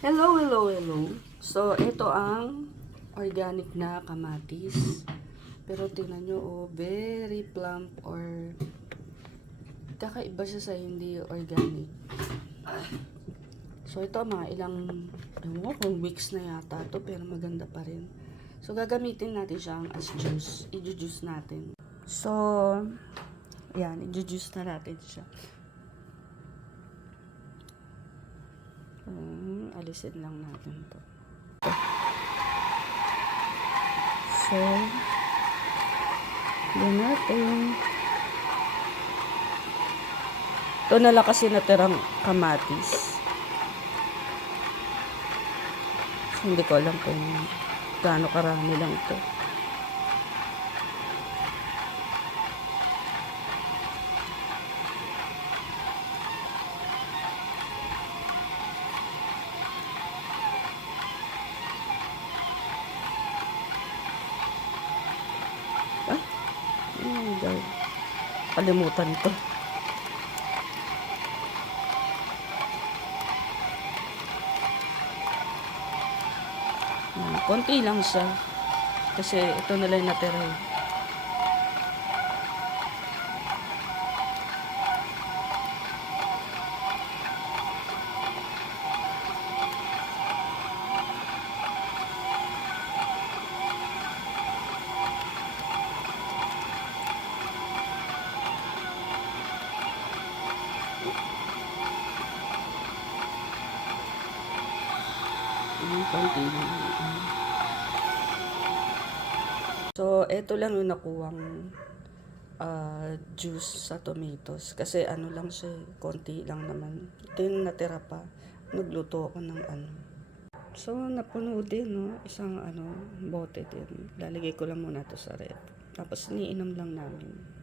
Hello, hello, hello. So, ito ang organic na kamatis. Pero tingnan nyo, oh, very plump or kakaiba siya sa hindi organic. So, ito mga ilang, ewan ko kung weeks na yata to pero maganda pa rin. So, gagamitin natin siyang as juice. I-juice natin. So, yan, i-juice na natin siya. Alisin lang natin to. So, yan natin. Ito na lang kasi natirang kamatis. So, hindi ko alam kung gaano karami lang ito. Ay, oh my God. Kalimutan to. Konti lang siya. Kasi ito na lang natira. Konti lang. So, ito lang yung nakuwang juice sa tomatoes. Kasi ano lang siya, konti lang naman. Ito yung natira pa. Nagluto ako ng ano. So, napuno din, no? Isang bote din. Lalagay ko lang muna to sa ref. Tapos, niinom lang namin.